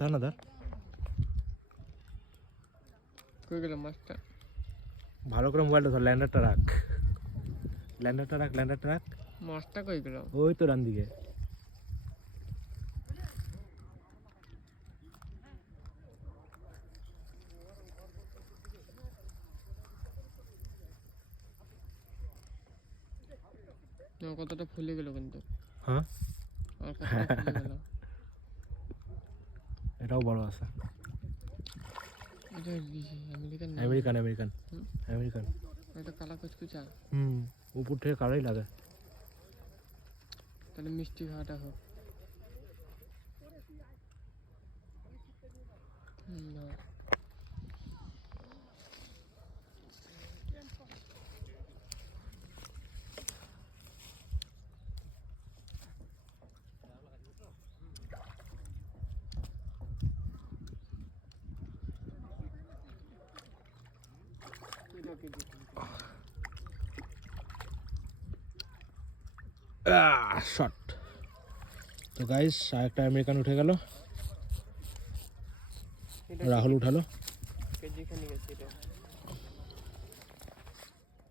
দানাদার কই গেল মাছটা? ভালো করে মোবাইলটা ধর, ল্যান্ডারটা রাখ, ল্যান্ডারটা রাখ। মাছটা কই গেল? ওই তো ডান দিকে। কতটা ফুলে গেল কিন্তু। হ্যাঁ আর কতটা ফুলে গেল। এটাও বড় আছে। এটা আমেরিকান না? আমেরিকান। এটা কালা কুচকুচা। উপর থেকে কালোই লাগে। তাহলে মিষ্টি খাওয়াটা হোক। না শট। তো গাইস আরেকটা আমেরিকান উঠে গেল, রাহুল উঠালো। কেজি খানি গেছে এটা।